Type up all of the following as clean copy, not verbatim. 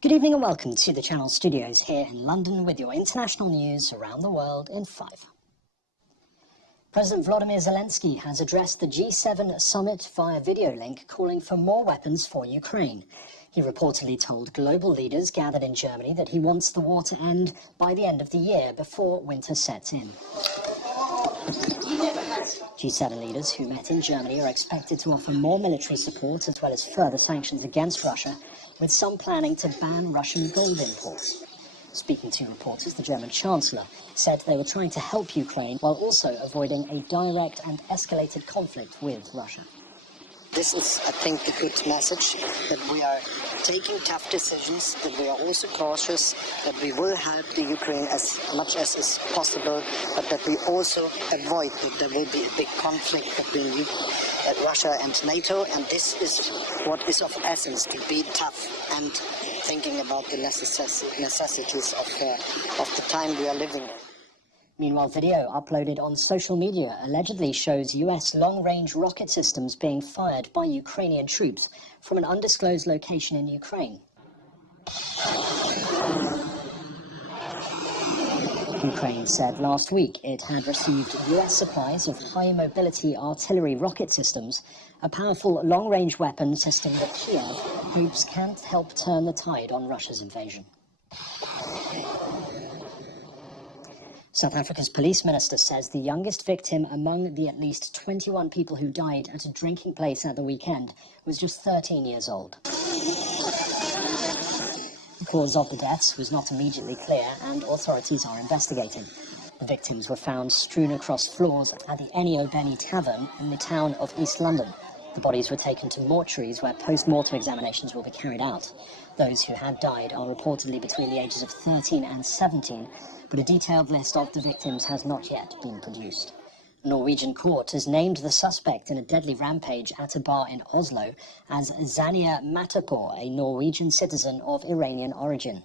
Good evening and welcome to the Channel Studios here in London with your international news around the world in 5. President Volodymyr Zelensky has addressed the G7 summit via video link, calling for more weapons for Ukraine. He reportedly told global leaders gathered in Germany that he wants the war to end by the end of the year, before winter sets in. G7 leaders who met in Germany are expected to offer more military support as well as further sanctions against Russia, with some planning to ban Russian gold imports. Speaking to reporters, the German Chancellor said they were trying to help Ukraine while also avoiding a direct and escalated conflict with Russia. This is, I think, the good message, that we are taking tough decisions, that we are also cautious, that we will help the Ukraine as much as is possible, but that we also avoid that there will be a big conflict between Russia and NATO, and this is what is of essence, to be tough and thinking about the necessities of the time we are living in. Meanwhile, video uploaded on social media allegedly shows US long-range rocket systems being fired by Ukrainian troops from an undisclosed location in Ukraine. Ukraine said last week it had received US supplies of high-mobility artillery rocket systems, a powerful long-range weapon system that Kiev hopes can help turn the tide on Russia's invasion. South Africa's police minister says the youngest victim among the at least 21 people who died at a drinking place at the weekend was just 13 years old. The cause of the deaths was not immediately clear, and authorities are investigating. The victims were found strewn across floors at the Eniobeni Tavern in the town of East London. The bodies were taken to mortuaries where post-mortem examinations will be carried out. Those who had died are reportedly between the ages of 13 and 17, but a detailed list of the victims has not yet been produced. A Norwegian court has named the suspect in a deadly rampage at a bar in Oslo as Zania Matapour, a Norwegian citizen of Iranian origin.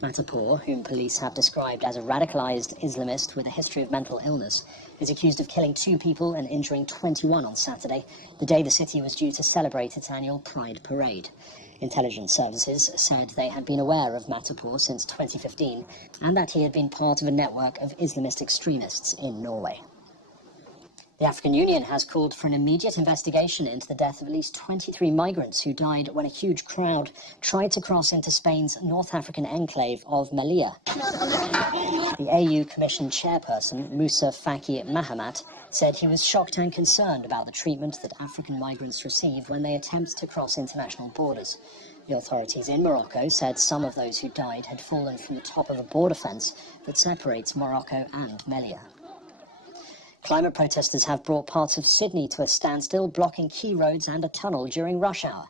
Matapour, whom police have described as a radicalized Islamist with a history of mental illness, is accused of killing 2 people and injuring 21 on Saturday, the day the city was due to celebrate its annual Pride Parade. Intelligence services said they had been aware of Matapour since 2015 and that he had been part of a network of Islamist extremists in Norway. The African Union has called for an immediate investigation into the death of at least 23 migrants who died when a huge crowd tried to cross into Spain's North African enclave of Melilla. The AU Commission chairperson, Moussa Faki Mahamat, said he was shocked and concerned about the treatment that African migrants receive when they attempt to cross international borders. The authorities in Morocco said some of those who died had fallen from the top of a border fence that separates Morocco and Melilla. Climate protesters have brought parts of Sydney to a standstill, blocking key roads and a tunnel during rush hour.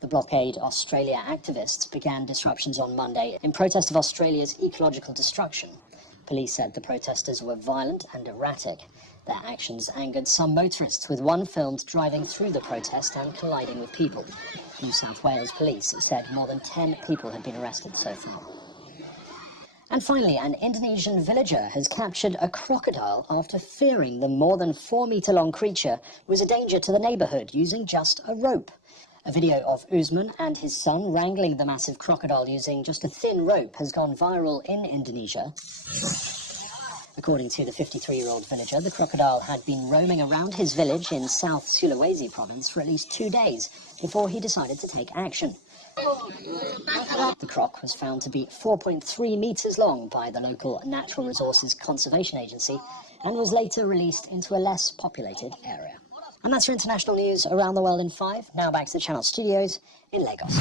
The Blockade Australia activists began disruptions on Monday in protest of Australia's ecological destruction. Police said the protesters were violent and erratic. Their actions angered some motorists, with one filmed driving through the protest and colliding with people. New South Wales police said more than 10 people had been arrested so far. And finally, an Indonesian villager has captured a crocodile after fearing the more than 4-metre-long creature was a danger to the neighbourhood using just a rope. A video of Usman and his son wrangling the massive crocodile using just a thin rope has gone viral in Indonesia. According to the 53-year-old villager, the crocodile had been roaming around his village in South Sulawesi province for at least 2 days before he decided to take action. The croc was found to be 4.3 metres long by the local Natural Resources Conservation Agency and was later released into a less populated area. And that's your international news around the world in 5. Now back to the Channel Studios in Lagos.